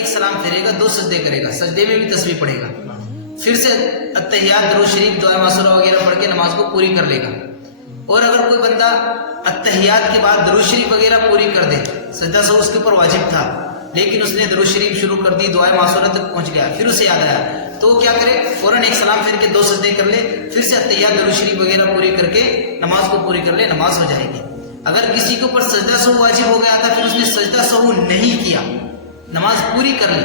ایک سلام پھیرے گا، 2 سجدے کرے گا، سجدے میں بھی تسبیح پڑھے گا، پھر سے اتحیات درود شریف دعا معصورہ وغیرہ پڑھ کے نماز کو پوری کر لے گا۔ اور اگر کوئی بندہ اتحیات کے بعد درود شریف وغیرہ پوری کر دے، سجدہ سہو اس کے اوپر واجب تھا لیکن اس نے درود شریف شروع کر دی، دعا معصورہ تک پہنچ گیا، پھر اسے یاد آیا تو وہ کیا کرے، فوراً ایک سلام پھیر کے 2 سجدے کر لے، پھر سے اتحیات درود شریف وغیرہ پوری کر کے نماز کو پوری کر لے، نماز ہو جائے گی۔ اگر کسی کے اوپر سجدہ سہو واجب ہو گیا تھا، پھر اس نے سجدہ سہو نہیں کیا، نماز پوری کر لی،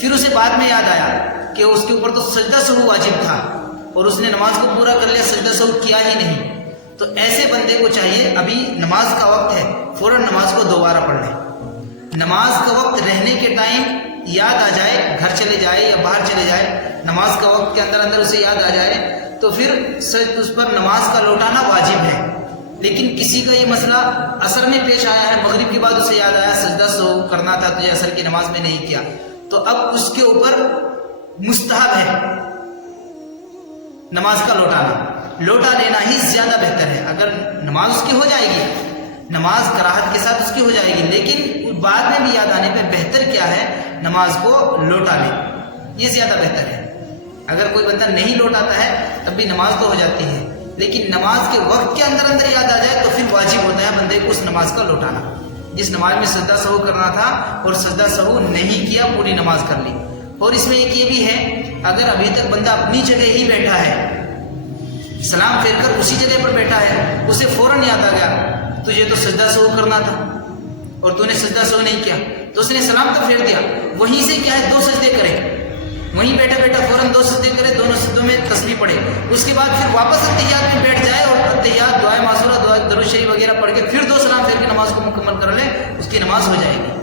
پھر اسے بعد میں یاد آیا کہ اس کے اوپر تو سجدہ سہو واجب تھا اور اس نے نماز کو پورا کر لیا، سجدہ سہو کیا ہی نہیں، تو ایسے بندے کو چاہیے ابھی نماز کا وقت ہے، فوراً نماز کو دوبارہ پڑھ لے۔ نماز کا وقت رہنے کے ٹائم یاد آ جائے، گھر چلے جائے یا باہر چلے جائے، نماز کا وقت کے اندر اسے یاد آ جائے تو پھر اس پر نماز کا لوٹانا واجب ہے۔ لیکن کسی کا یہ مسئلہ عصر میں پیش آیا ہے، مغرب کے بعد اسے یاد آیا سجدہ سہو کرنا تھا، تجھے عصر کی نماز میں نہیں کیا، تو اب اس کے اوپر مستحب ہے نماز کا لوٹا لینا ہی زیادہ بہتر ہے۔ اگر نماز اس کی ہو جائے گی، نماز کراہت کے ساتھ اس کی ہو جائے گی، لیکن بعد میں بھی یاد آنے پہ بہتر کیا ہے، نماز کو لوٹا لے، یہ زیادہ بہتر ہے۔ اگر کوئی بندہ نہیں لوٹاتا ہے تب بھی نماز تو ہو جاتی ہے، لیکن نماز کے وقت کے اندر یاد آ جائے تو پھر واجب ہوتا ہے بندے کو اس نماز کا لوٹانا۔ جس نماز میں سجدہ سہو کرنا تھا اور سجدہ سہو نہیں کیا، پوری نماز کر لی۔ اور اس میں ایک یہ بھی ہے، اگر ابھی تک بندہ اپنی جگہ ہی بیٹھا ہے، سلام پھیر کر اسی جگہ پر بیٹھا ہے، اسے فوراً یاد آ گیا تجھے تو سجدہ سہو کرنا تھا اور تو نے سجدہ سہو نہیں کیا، تو اس نے سلام تو پھیر دیا، وہیں سے کیا ہے 2 سجدے کرے، وہیں بیٹھا فوراً 2 سجدے کرے، دونوں سجدوں میں تسبیح پڑھے، اس کے بعد پھر واپس اتحیات میں بیٹھ جائے اور اتحیات دعائے معصورہ درود شریف وغیرہ پڑھ کے پھر 2 سلام پھیر کے نماز کو مکمل کر لے، اس کی نماز ہو جائے گی۔